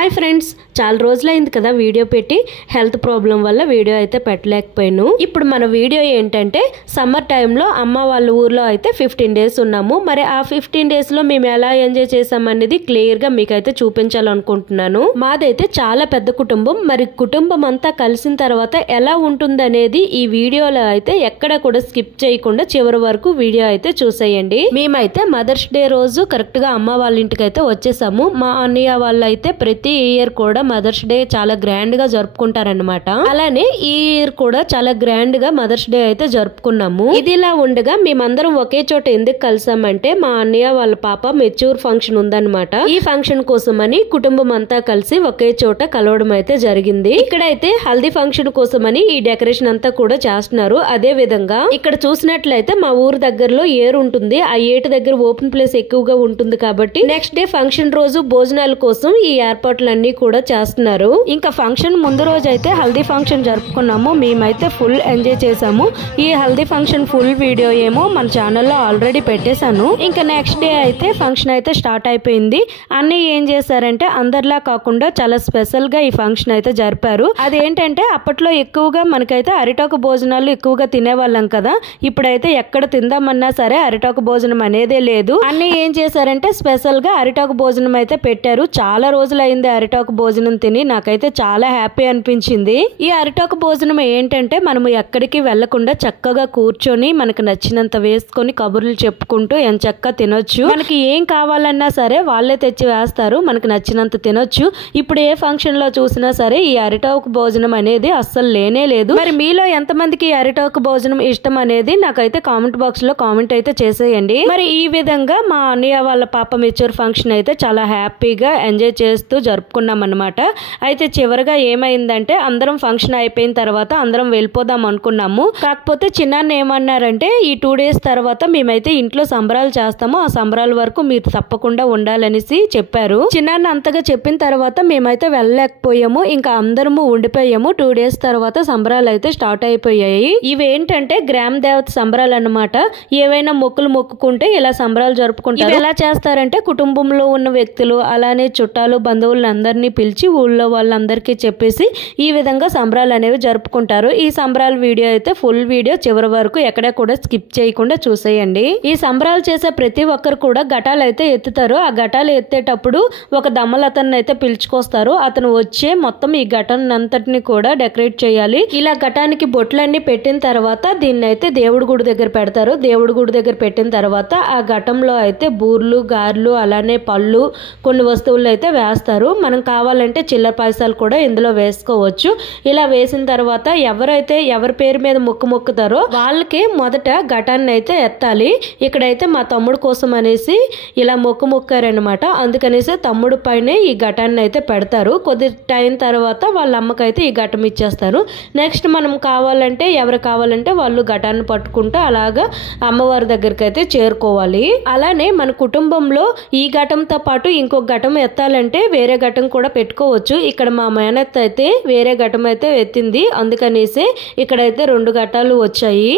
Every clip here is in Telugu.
హాయ్ ఫ్రెండ్స్, చాలా రోజులైంది కదా వీడియో పెట్టి. హెల్త్ ప్రాబ్లం వల్ల వీడియో అయితే పెట్టలేకపోయాను. ఇప్పుడు మన వీడియో ఏంటంటే సమ్మర్ టైంలో అమ్మ వాళ్ళ ఊర్లో అయితే 15 డేస్ ఉన్నాము. మరి ఆ 15 డేస్ లో మేము ఎలా ఎంజాయ్ చేసామనేది క్లియర్ గా మీకైతే చూపించాలనుకుంటున్నాను. మాదైతే చాలా పెద్ద కుటుంబం. మరి కుటుంబం అంతా కలిసిన తర్వాత ఎలా ఉంటుంది అనేది ఈ వీడియోలో అయితే ఎక్కడ కూడా స్కిప్ చేయకుండా చివరి వరకు వీడియో అయితే చూసేయండి. మేమైతే మదర్స్ డే రోజు కరెక్ట్ గా అమ్మ వాళ్ళ ఇంటికి అయితే వచ్చేసాము. మా అన్నయ్య వాళ్ళు అయితే ప్రతి ఇయర్ కూడా మదర్స్ డే చాలా గ్రాండ్ గా జరుపుకుంటారనమాట. అలానే ఈ ఇయర్ కూడా చాలా గ్రాండ్ గా మదర్స్ డే అయితే జరుపుకున్నాము. ఇది ఇలా ఉండగా మేమందరం ఒకే చోట ఎందుకు కలిసామంటే మా అన్నయ్య వాళ్ళ పాప మెచ్యూర్ ఫంక్షన్ ఉందన్నమాట. ఈ ఫంక్షన్ కోసమని కుటుంబం అంతా కలిసి ఒకే చోట కలవడం అయితే జరిగింది. ఇక్కడైతే హల్దీ ఫంక్షన్ కోసమని ఈ డెకరేషన్ అంతా కూడా చేస్తున్నారు. అదే విధంగా ఇక్కడ చూసినట్లయితే మా ఊరు దగ్గరలో ఏరు ఉంటుంది. ఆ ఏటు దగ్గర ఓపెన్ ప్లేస్ ఎక్కువగా ఉంటుంది కాబట్టి నెక్స్ట్ డే ఫంక్షన్ రోజు భోజనాల కోసం ఈ ఏర్పాట్లన్నీ కూడా చేస్తున్నారు. ఇంకా ఫంక్షన్ ముందు రోజు అయితే హల్దీ ఫంక్షన్ జరుపుకున్నాము. మేమైతే ఫుల్ ఎంజాయ్ చేసాము. ఈ హల్దీ ఫంక్షన్ ఫుల్ వీడియో ఏమో మన ఛానల్లో ఆల్రెడీ పెట్టేశాను. ఇంకా నెక్స్ట్ డే అయితే ఫంక్షన్ అయితే స్టార్ట్ అయిపోయింది. అన్నీ ఏం చేశారంటే అందరిలా కాకుండా చాలా స్పెషల్ గా ఈ ఫంక్షన్ అయితే జరిపారు. అదేంటంటే అప్పట్లో ఎక్కువగా మనకైతే అరిటాకు భోజనాలు ఎక్కువగా తినేవాళ్ళం కదా. ఇప్పుడైతే ఎక్కడ తిందామన్నా సరే అరిటాకు భోజనం అనేదే లేదు. అన్నీ ఏం చేశారంటే స్పెషల్ గా అరిటాకు భోజనం అయితే పెట్టారు. చాలా రోజులు అయింది అరిటాకు భోజనం తిని. నాకైతే చాలా హ్యాపీ అనిపించింది. ఈ అరిటాకు భోజనం ఏంటంటే మనము ఎక్కడికి వెళ్లకుండా చక్కగా కూర్చొని మనకు నచ్చినంత వేసుకొని కబుర్లు చెప్పుకుంటూ ఎంచక్కా తినొచ్చు. మనకి ఏం కావాలన్నా సరే వాళ్ళే తెచ్చి వేస్తారు. మనకు నచ్చినంత తినొచ్చు. ఇప్పుడు ఏ ఫంక్షన్ లో చూసినా సరే ఈ అరిటాకు భోజనం అనేది అస్సలు లేనే లేదు. మరి మీలో ఎంతమందికి ఈ అరిటాకు భోజనం ఇష్టం అనేది నాకైతే కామెంట్ బాక్స్ లో కామెంట్ అయితే చేసేయండి. మరి ఈ విధంగా మా అన్నయ్య వాళ్ళ పాప మెచ్యూర్ ఫంక్షన్ అయితే చాలా హ్యాపీగా ఎంజాయ్ చేస్తూ జరుపుకున్నాం అన్నమాట. అయితే చివరిగా ఏమైందంటే అందరం ఫంక్షన్ అయిపోయిన తర్వాత అందరం వెళ్ళిపోదాం అనుకున్నాము. కాకపోతే చిన్నాన్న ఏమన్నారంటే ఈ 2 డేస్ తర్వాత మేమైతే ఇంట్లో సంబరాలు చేస్తాము, ఆ సంబరాల వరకు మీరు తప్పకుండా ఉండాలనేసి చెప్పారు. చిన్నాన్న అంతగా చెప్పిన తర్వాత మేమైతే వెళ్ళలేకపోయాము. ఇంకా అందరము ఉండిపోయాము. 2 డేస్ తర్వాత సంబరాలు అయితే స్టార్ట్ అయిపోయాయి. ఇవేంటంటే గ్రామ దేవత సంబరాలు అన్నమాట. ఏవైనా మొక్కులు మొక్కుకుంటే ఇలా సంబరాలు జరుపుకుంటారు. ఎలా చేస్తారంటే కుటుంబంలో ఉన్న వ్యక్తులు అలానే చుట్టాలు బంధువులను అందరినీ పిలిచి ఊళ్ళో వాళ్ళందరికీ చెప్పేసి ఈ విధంగా సంబరాలు అనేవి జరుపుకుంటారు. ఈ సంబరాల వీడియో అయితే ఫుల్ వీడియో చివరి వరకు ఎక్కడ కూడా స్కిప్ చేయకుండా చూసేయండి. ఈ సంబరాలు చేసే ప్రతి ఒక్కరు కూడా ఘటాలు అయితే ఎత్తుతారు. ఆ ఘటాలు ఎత్తేటప్పుడు ఒక దమ్మలతన్ని అయితే పిలుచుకొస్తారు. అతను వచ్చే మొత్తం ఈ ఘటాన్ని అంతటిని కూడా డెకరేట్ చేయాలి. ఇలా ఘటానికి బొట్లన్నీ పెట్టిన తర్వాత దీన్ని అయితే దేవుడి గుడి దగ్గర పెడతారు. దేవుడి గుడి దగ్గర పెట్టిన తర్వాత ఆ ఘటంలో అయితే బూర్లు గారెలు అలానే పళ్ళు కొన్ని వస్తువులు అయితే వేస్తారు. మనం కావాలంటే చిల్లర పైసలు కూడా ఇందులో వేసుకోవచ్చు. ఇలా వేసిన తర్వాత ఎవరైతే ఎవరి పేరు మీద మొక్కుతారో వాళ్ళకి మొదట ఘటాన్ని అయితే ఎత్తాలి. ఇక్కడైతే మా తమ్ముడు కోసం అనేసి ఇలా మొక్కారనమాట. అందుకనేసి తమ్ముడు పైన ఈ ఘటాన్ని అయితే పెడతారు. కొద్ది టైం తర్వాత వాళ్ళ అమ్మకైతే ఈ ఘటం ఇచ్చేస్తారు. నెక్స్ట్ మనం కావాలంటే ఎవరు కావాలంటే వాళ్ళు ఘటాన్ని పట్టుకుంటూ అలాగా అమ్మవారి దగ్గరికి అయితే చేరుకోవాలి. అలానే మన కుటుంబంలో ఈ ఘటంతో పాటు ఇంకొక ఘటం ఎత్తాలంటే వేరే ఘటం కూడా పెట్టుకోవచ్చు. ఇక్కడ మా మేనత్త అయితే వేరే ఘటం అయితే ఎత్తింది. అందుకనేసి ఇక్కడైతే 2 ఘటాలు వచ్చాయి.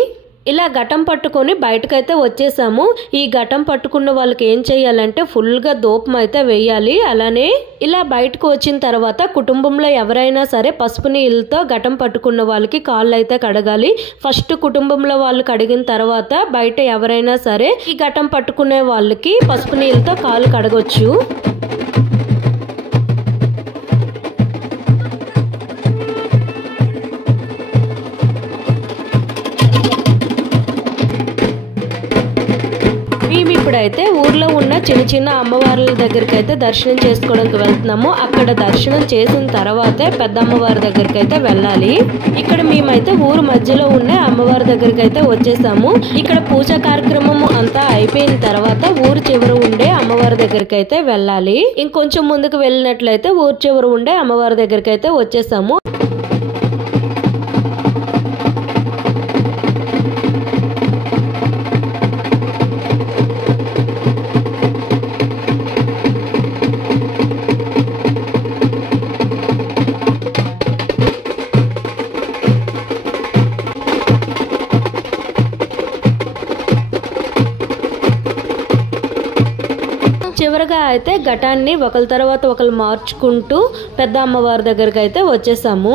ఇలా ఘటం పట్టుకొని బయటకైతే వచ్చేసాము. ఈ ఘటం పట్టుకున్న వాళ్ళకి ఏం చేయాలంటే ఫుల్ గా దూపం అయితే వేయాలి. అలానే ఇలా బయటకు వచ్చిన తర్వాత కుటుంబంలో ఎవరైనా సరే పసుపు నీళ్ళతో ఘటం పట్టుకున్న వాళ్ళకి కాళ్ళు అయితే కడగాలి. ఫస్ట్ కుటుంబంలో వాళ్ళు కడిగిన తర్వాత బయట ఎవరైనా సరే ఈ ఘటం పట్టుకునే వాళ్ళకి పసుపు నీళ్ళతో కాళ్ళు కడగొచ్చు. ఇప్పుడైతే ఊర్లో ఉన్న చిన్న చిన్న అమ్మవార్ల దగ్గరికి అయితే దర్శనం చేసుకోవడానికి వెళ్తున్నాము. అక్కడ దర్శనం చేసిన తర్వాతే పెద్ద అమ్మవారి దగ్గరికి అయితే వెళ్ళాలి. ఇక్కడ మేమైతే ఊరు మధ్యలో ఉన్న అమ్మవారి దగ్గరికి అయితే వచ్చేసాము. ఇక్కడ పూజా కార్యక్రమం అంతా అయిపోయిన తర్వాత ఊరు చివర ఉండే అమ్మవారి దగ్గరికి అయితే వెళ్ళాలి. ఇంకొంచెం ముందుకు వెళ్ళినట్లయితే ఊరు చివర ఉండే అమ్మవారి దగ్గరికి అయితే వచ్చేసాము. చివరగా అయితే ఘటాన్ని ఒకరి తర్వాత ఒకరు మార్చుకుంటూ పెద్ద అమ్మవారి దగ్గరికి అయితే వచ్చేసాము.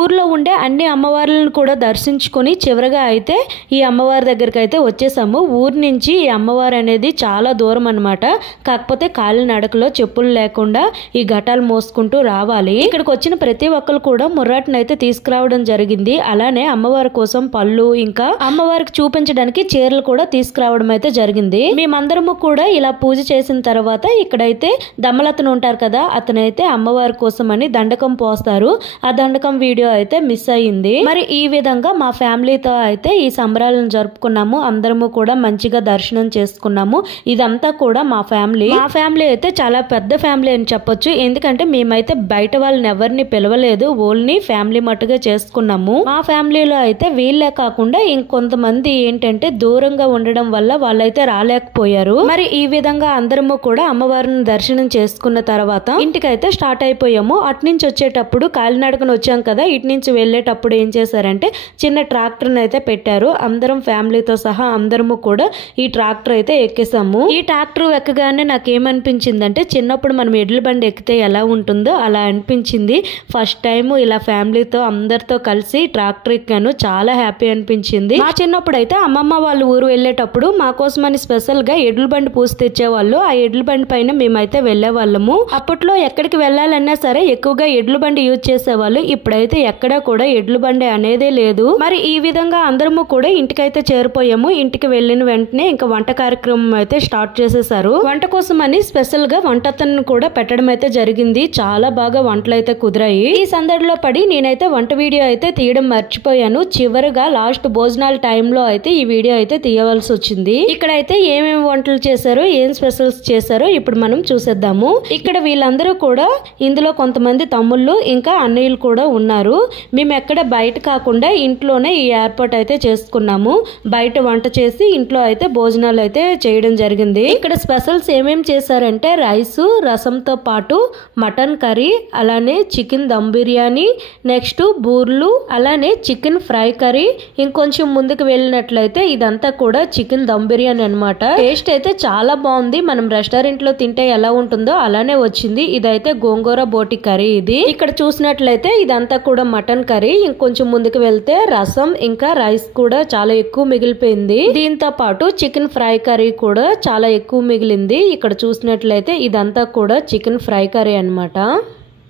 ఊర్లో ఉండే అన్ని అమ్మవార్లను కూడా దర్శించుకొని చివరగా అయితే ఈ అమ్మవారి దగ్గరికి అయితే వచ్చేసాము. ఊరి నుంచి ఈ అమ్మవారు అనేది చాలా దూరం అన్నమాట. కాకపోతే కాలినడకలో చెప్పులు లేకుండా ఈ ఘటాలు మోసుకుంటూ రావాలి. ఇక్కడికి వచ్చిన ప్రతి ఒక్కరు కూడా ముర్రాటిని అయితే తీసుకురావడం జరిగింది. అలానే అమ్మవారి కోసం పళ్ళు ఇంకా అమ్మవారికి చూపించడానికి చీరలు కూడా తీసుకురావడం అయితే జరిగింది. మేమందరము కూడా ఇలా పూజ చేసిన తర్వాత ఇక్కడైతే దమ్మలతను ఉంటారు కదా, అతనైతే అమ్మవారి కోసం అని దండకం పోస్తారు. ఆ దండకం వీడియో అయితే మిస్ అయ్యింది. మరి ఈ విధంగా మా ఫ్యామిలీతో అయితే ఈ సంబరాలను జరుపుకున్నాము. అందరము కూడా మంచిగా దర్శనం చేసుకున్నాము. ఇదంతా కూడా మా ఫ్యామిలీ అయితే చాలా పెద్ద ఫ్యామిలీ అని చెప్పొచ్చు. ఎందుకంటే మేమైతే బయట వాళ్ళని ఎవరిని పిలవలేదు, ఓన్లీ ఫ్యామిలీ మట్టుగా చేసుకున్నాము. మా ఫ్యామిలీలో అయితే వీళ్ళే కాకుండా ఇంకొంతమంది ఏంటంటే దూరంగా ఉండడం వల్ల వాళ్ళైతే రాలేకపోయారు. మరి ఈ విధంగా అందరము కూడా అమ్మవారిని దర్శనం చేసుకున్న తర్వాత ఇంటికైతే స్టార్ట్ అయిపోయాము. అట్నుంచి వచ్చేటప్పుడు కాలినడకను వచ్చాం కదా, ఇటు నుంచి వెళ్ళేటప్పుడు ఏం చేశారంటే చిన్న ట్రాక్టర్ అయితే పెట్టారు. అందరం ఫ్యామిలీతో సహా అందరము కూడా ఈ ట్రాక్టర్ అయితే ఎక్కేసాము. ఈ ట్రాక్టర్ ఎక్కగానే నాకు ఏమనిపించిందంటే చిన్నప్పుడు మనం ఎడ్ల బండి ఎక్కితే ఎలా ఉంటుందో అలా అనిపించింది. ఫస్ట్ టైం ఇలా ఫ్యామిలీతో అందరితో కలిసి ట్రాక్టర్ ఎక్కాను. చాలా హ్యాపీ అనిపించింది. మా చిన్నప్పుడు అయితే అమ్మమ్మ వాళ్ళ ఊరు వెళ్ళేటప్పుడు మా కోసమని స్పెషల్ గా ఎడ్ల బండి పూసి తెచ్చేవాళ్ళు. ఆ ఎడ్ల బండి పైన మేమైతే వెళ్లే వాళ్ళము. అప్పట్లో ఎక్కడికి వెళ్ళాలన్నా సరే ఎక్కువగా ఎడ్ల బండి యూజ్ చేసేవాళ్ళు. ఇప్పుడైతే ఎక్కడ కూడా ఎడ్ల బండి అనేదే లేదు. మరి ఈ విధంగా అందరము కూడా ఇంటికైతే చేరిపోయాము. ఇంటికి వెళ్ళిన వెంటనే ఇంకా వంట కార్యక్రమం అయితే స్టార్ట్ చేసేసారు. వంట కోసం అని స్పెషల్ గా వంటతను కూడా పెట్టడం అయితే జరిగింది. చాలా బాగా వంటలు అయితే కుదిరాయి. ఈ సందడిలో పడి నేనైతే వంట వీడియో అయితే తీయడం మర్చిపోయాను. చివరిగా లాస్ట్ భోజనాల టైంలో అయితే ఈ వీడియో అయితే తీయవలసి వచ్చింది. ఇక్కడైతే ఏమేమి వంటలు చేశారో, ఏం స్పెషల్స్ చేశారో ఇప్పుడు మనం చూసేద్దాము. ఇక్కడ వీళ్ళందరూ కూడా ఇందులో కొంతమంది తమ్ముళ్ళు ఇంకా అన్నయ్యలు కూడా ఉన్నారు. మేము ఎక్కడ బయట కాకుండా ఇంట్లోనే ఈ ఏర్పాటు అయితే చేసుకున్నాము. బయట వంట చేసి ఇంట్లో అయితే భోజనాలు అయితే చేయడం జరిగింది. ఇక్కడ స్పెషల్స్ ఏమేమి చేశారంటే రైస్, రసంతో పాటు మటన్ కర్రీ, అలానే చికెన్ దమ్ బిర్యానీ, నెక్స్ట్ బూర్లు, అలానే చికెన్ ఫ్రై కర్రీ. ఇంకొంచెం ముందుకు వెళ్ళినట్లయితే ఇదంతా కూడా చికెన్ దమ్ బిర్యానీ అన్నమాట. టేస్ట్ అయితే చాలా బాగుంది. మనం రెస్టారెంట్ లో తింటే ఎలా ఉంటుందో అలానే వచ్చింది. ఇదైతే గోంగూర బోటి కర్రీ. ఇది ఇక్కడ చూసినట్లయితే ఇదంతా కూడా మటన్ కర్రీ. ఇంకొంచెం ముందుకు వెళ్తే రసం ఇంకా రైస్ కూడా చాలా ఎక్కువ మిగిలిపోయింది. దీంతో పాటు చికెన్ ఫ్రై కర్రీ కూడా చాలా ఎక్కువ మిగిలింది. ఇక్కడ చూసినట్లయితే ఇదంతా కూడా చికెన్ ఫ్రై కర్రీ అన్నమాట.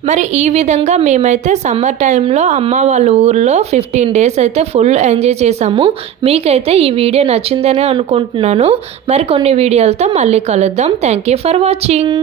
మరి ఈ విధంగా మేమైతే సమ్మర్ టైంలో అమ్మ వాళ్ళ ఊర్లో 15 days అయితే ఫుల్ ఎంజాయ్ చేసాము. మీకైతే ఈ వీడియో నచ్చిందనే అనుకుంటున్నాను. మరి కొన్ని వీడియోలతో మళ్ళీ కలుద్దాం. Thank you for watching.